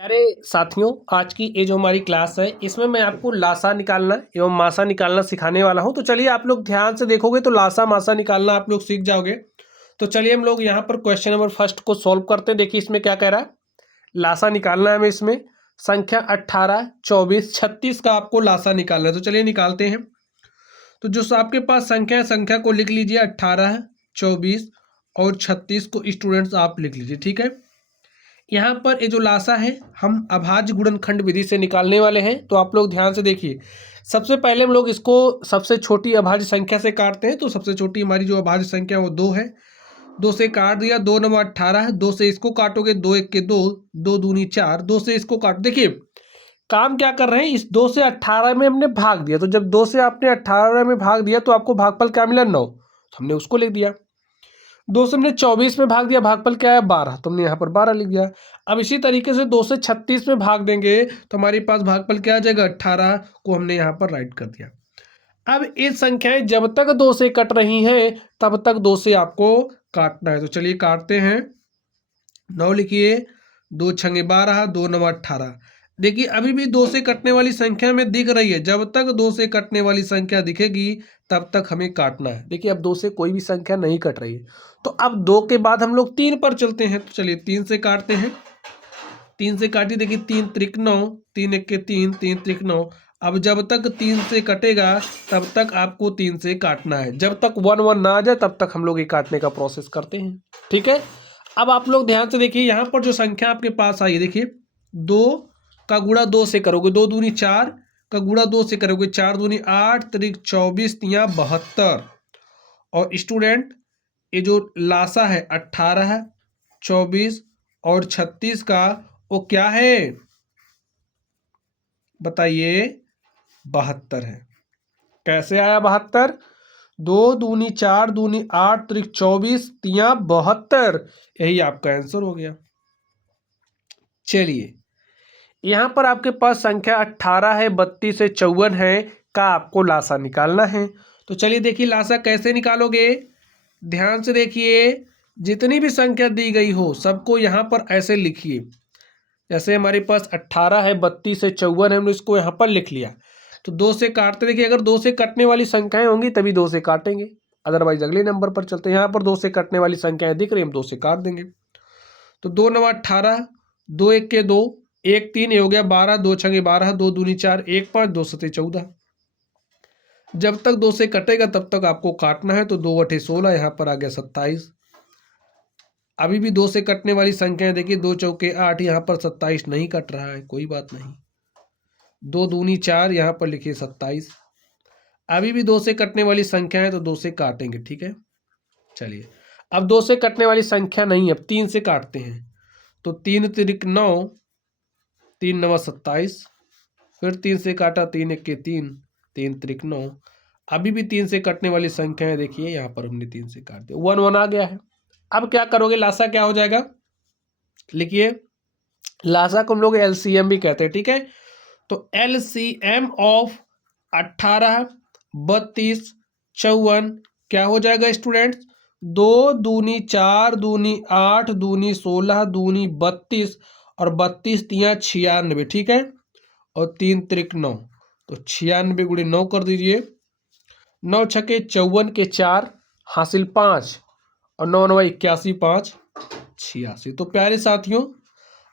प्यारे साथियों, आज की ये जो हमारी क्लास है इसमें मैं आपको लासा निकालना एवं मासा निकालना सिखाने वाला हूं। तो चलिए आप लोग ध्यान से देखोगे तो लासा मासा निकालना आप लोग सीख जाओगे। तो चलिए हम लोग यहाँ पर क्वेश्चन नंबर फर्स्ट को सॉल्व करते हैं। देखिए इसमें क्या कह रहा है, लासा निकालना है हमें। इसमें संख्या 18, 24, 36 का आपको लासा निकालना है। तो चलिए निकालते हैं। तो जो आपके पास संख्या है, संख्या को लिख लीजिए। 18, 24 और 36 को स्टूडेंट्स आप लिख लीजिए, ठीक है। यहाँ पर ये जो लासा है हम अभाज्य गुणनखंड विधि से निकालने वाले हैं। तो आप लोग ध्यान से देखिए। सबसे पहले हम लोग इसको सबसे छोटी अभाज्य संख्या से काटते हैं। तो सबसे छोटी हमारी जो अभाज्य संख्या है वो 2 है। 2 से काट दिया, 2 9 18 है। 2 से इसको काटोगे, 2 1 के 2, 2 दूनी 4, 2 से इसको काट। देखिए काम क्या कर रहे हैं, इस 2 से 18 में हमने भाग दिया। तो जब 2 से आपने 18 में भाग दिया तो आपको भागफल क्या मिला, 9। तो हमने उसको लिख दिया। 2 से हमने 24 में भाग दिया, भागफल क्या है, 12। तो हमने यहाँ पर 12 लिख दिया। अब इसी तरीके से 2 से 36 में भाग देंगे तो हमारे पास भागफल क्या आ जाएगा, 18 को हमने यहाँ पर राइट कर दिया। अब ये संख्याएं जब तक 2 से कट रही हैं तब तक 2 से आपको काटना है। तो चलिए काटते हैं। 9 लिखिए, 2 छंगे 12, 2 9 18। देखिए अभी भी 2 से कटने वाली संख्या में दिख रही है। जब तक 2 से कटने वाली संख्या दिखेगी तब तक हमें काटना है। देखिए अब 2 से कोई भी संख्या नहीं कट रही है। तो अब 2 के बाद हम लोग 3 पर चलते हैं। तो चलिए 3 से काटते हैं। 3 से काटिए। देखिए 3 त्रिक 9, 3 1 के 3, 3 त्रिक 9। अब जब तक 3 से कटेगा तब तक आपको 3 से काटना है। जब तक 1 1 ना आ जाए तब तक हम लोग ये काटने का प्रोसेस करते हैं, ठीक है। अब आप लोग ध्यान से देखिए, यहाँ पर जो संख्या आपके पास आई है, देखिए 2 का गुणा 2 से करोगे, 2 दूनी 4 का गुणा 2 से करोगे, 4 दूनी 8, त्रिक 24, तिया 72। और स्टूडेंट ये जो लासा है 18, 24 और 36 का वो क्या है बताइए, 72 है। कैसे आया 72? 2 दूनी 4 दूनी 8 त्रिक 24 तिया 72। यही आपका आंसर हो गया। चलिए यहां पर आपके पास संख्या 18 है, 32 से 54 है का आपको लासा निकालना है। तो चलिए देखिए लासा कैसे निकालोगे। ध्यान से देखिए, जितनी भी संख्या दी गई हो सबको यहां पर ऐसे लिखिए। जैसे हमारे पास 18 है, 32 से 54 है, हमने इसको यहाँ पर लिख लिया। तो 2 से काटते, देखिए अगर 2 से कटने वाली संख्याएं होंगी तभी 2 से काटेंगे, अदरवाइज अगले नंबर पर चलते हैं। यहाँ पर 2 से कटने वाली संख्याएं दिख रही, हम 2 से काट देंगे। तो 2 9 18, 2 1 के 2, 1 3, ये हो गया 12, 2 छंगे 12, 2 दूनी 4, 1 5, 2 सते 14। जब तक 2 से कटेगा तब तक आपको काटना है। तो 2 8 16, यहाँ पर आ गया 27। अभी भी 2 से कटने वाली संख्याएं देखिए, 2 चौके 8, यहाँ पर 27 नहीं कट रहा है, कोई बात नहीं। 2 दूनी 4, यहाँ पर लिखिए 27। अभी भी 2 से कटने वाली संख्या है तो 2 से काटेंगे, ठीक है। चलिए अब 2 से कटने वाली संख्या नहीं, अब 3 से काटते हैं। तो 3 त्रिक 9, 3 9 27। फिर 3 से काटा, 3 1 के 3, 3 त्रिक 9। अभी भी 3 से कटने वाली संख्या है, देखिए यहाँ पर हमने 3 से काट दिया, 1 1 आ गया है। अब क्या करोगे, लासा क्या हो जाएगा, लिखिए। लासा को हम लोग एलसीएम भी कहते हैं, ठीक है। तो एलसीएम ऑफ 18, 32, 54 क्या हो जाएगा स्टूडेंट्स, 2 दूनी 4 दूनी 8 दूनी 16 दूनी 32 और 32 तिया 96, ठीक है। और 3 त्रिक 9, तो 96 गुणे 9 कर दीजिए। 9 छके 54 के 4 हासिल 5 और 9 9 81, 5 86। तो प्यारे साथियों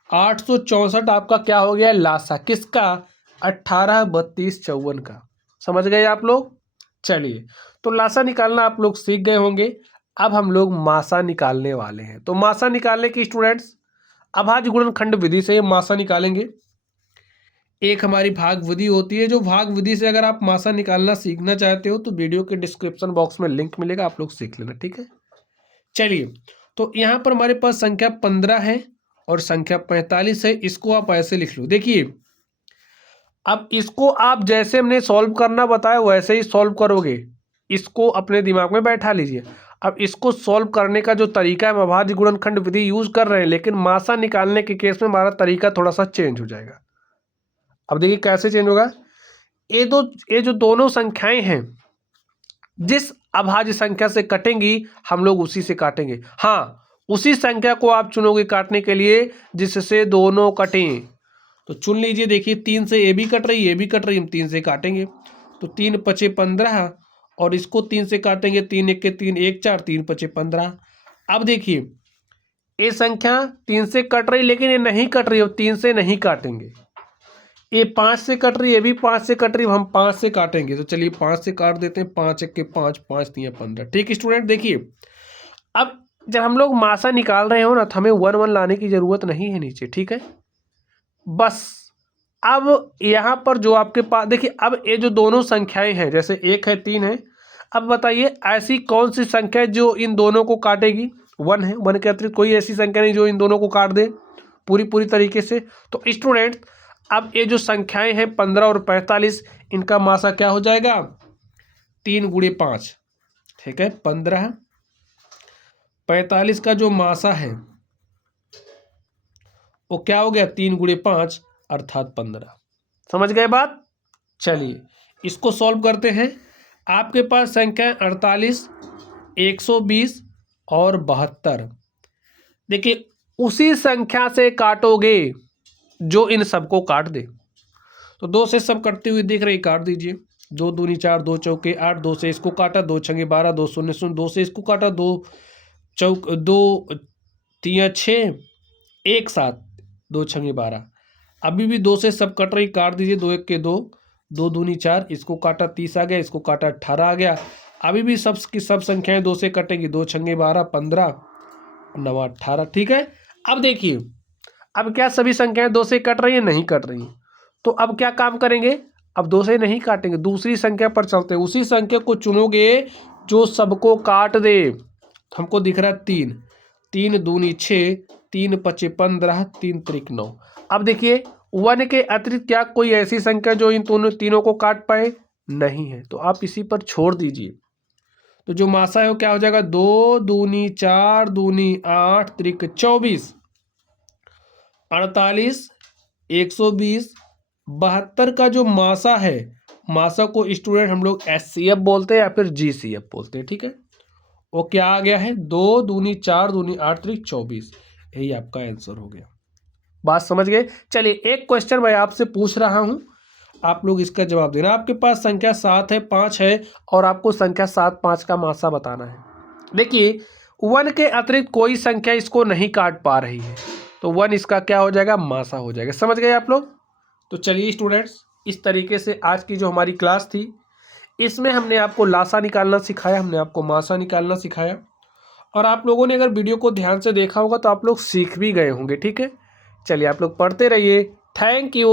864 आपका क्या हो गया, लासा किसका, 18 32 54 का। समझ गए आप लोग। चलिए तो लासा निकालना आप लोग सीख गए होंगे। अब हम लोग मासा निकालने वाले हैं। तो मासा निकालने की स्टूडेंट्स अभाज्य गुणनखंड विधि से मासा निकालेंगे। एक हमारी भाग विधि होती है, जो भाग विधि से अगर आप मासा निकालना सीखना चाहते हो तो वीडियो के डिस्क्रिप्शन बॉक्स में लिंक मिलेगा, आप लोग सीख लेना, ठीक है। चलिए तो यहाँ पर हमारे पास संख्या 15 है और संख्या 45 है। इसको आप ऐसे लिख लो। देखिए अब इसको आप जैसे हमने सॉल्व करना बताया वैसे ही सॉल्व करोगे। इसको अपने दिमाग में बैठा लीजिए। अब इसको सॉल्व करने का जो तरीका है, हम अभाज्य गुणनखंड विधि यूज कर रहे हैं, लेकिन मासा निकालने के केस में हमारा तरीका थोड़ा सा चेंज हो जाएगा। अब देखिए कैसे चेंज होगा। ये जो दोनों संख्याएं हैं, जिस अभाज्य संख्या से कटेंगी हम लोग उसी से काटेंगे। हाँ, उसी संख्या को आप चुनोगे काटने के लिए जिससे दोनों कटें। तो चुन लीजिए। देखिए 3 से ये भी कट रही, ये भी कट रही, हम 3 से काटेंगे तो 3 पचे 15 और इसको 3 से काटेंगे, 3 एक के 3, 1 4, 3 पचे 15। अब देखिए ये संख्या 3 से कट रही, लेकिन ये नहीं कट रही, 3 से नहीं काटेंगे। ये 5 से कट रही, ये भी 5 से कट रही, हम 5 से काटेंगे। तो चलिए 5 से काट देते हैं, 5 एक के 5, 5 3 15। ठीक स्टूडेंट, देखिए अब जब हम लोग मासा निकाल रहे हो ना, तो हमें 1 1 लाने की जरूरत नहीं है नीचे, ठीक है। बस अब यहाँ पर जो आपके पास देखिए, अब ये जो दोनों संख्याएं हैं, जैसे 1 है 3 है, अब बताइए ऐसी कौन सी संख्या है जो इन दोनों को काटेगी। 1 है, 1 के अतिरिक्त कोई ऐसी संख्या नहीं जो इन दोनों को काट दे पूरी तरीके से। तो स्टूडेंट अब ये जो संख्याएं हैं 15 और 45, इनका मासा क्या हो जाएगा, 3 गुणे 5, ठीक है। 15 45 का जो मासा है वो क्या हो गया, 3 गुणे 5 अर्थात 15। समझ गए बात। चलिए इसको सॉल्व करते हैं। आपके पास संख्या 48, 120 और 72। देखिए उसी संख्या से काटोगे जो इन सबको काट दे। तो 2 से सब कटती हुई दिख रही, काट दीजिए। 2 दूनी 4, 2 चौके 8, 2 से इसको काटा, 2 छंगे 12, 2 शून्य शून्य, 2 से इसको काटा, 2 चौक 2 3 6, 1 7, 2 छंगे 12। अभी भी 2 से सब कट रही, काट दीजिए। 2 1 के 2, 2 दूनी 4, इसको काटा 30 आ गया, इसको काटा 18 आ गया। अभी भी सब की सब संख्याएं 2 से कटेंगी, 2 छंगे 12, 15 9 18। ठीक है। अब देखिए अब क्या सभी संख्याएं 2 से कट रही है, नहीं कट रही। तो अब क्या काम करेंगे, अब 2 से नहीं काटेंगे, दूसरी संख्या पर चलते हैं। उसी संख्या को चुनोगे जो सबको काट दे। हमको दिख रहा है 3, 3 दूनी 6, 3 पचे 15, 3 त्रिक 9। अब देखिए 1 के अतिरिक्त क्या कोई ऐसी संख्या जो इन तीनों को काट पाए, नहीं है। तो आप इसी पर छोड़ दीजिए। तो जो मासा है वो क्या हो जाएगा, 2 दूनी 4 दूनी 8 त्रिक 24, 48, 120, 72 का जो मासा है, मासा को स्टूडेंट हम लोग SCF बोलते हैं या फिर GCF बोलते हैं। ठीक है। वो क्या आ गया है, 2 दूनी 4 दूनी 8 त्रिक 24। यही आपका आंसर हो गया। बात समझ गए। चलिए एक क्वेश्चन मैं आपसे पूछ रहा हूं, आप लोग इसका जवाब देना। आपके पास संख्या 7 है, 5 है और आपको संख्या 7 5 का मासा बताना है। देखिए 1 के अतिरिक्त कोई संख्या इसको नहीं काट पा रही है, तो 1 इसका क्या हो जाएगा, मासा हो जाएगा। समझ गए आप लोग। तो चलिए स्टूडेंट्स, इस तरीके से आज की जो हमारी क्लास थी, इसमें हमने आपको लासा निकालना सिखाया, हमने आपको मासा निकालना सिखाया। और आप लोगों ने अगर वीडियो को ध्यान से देखा होगा तो आप लोग सीख भी गए होंगे। ठीक है। चलिए आप लोग पढ़ते रहिए। Thank you.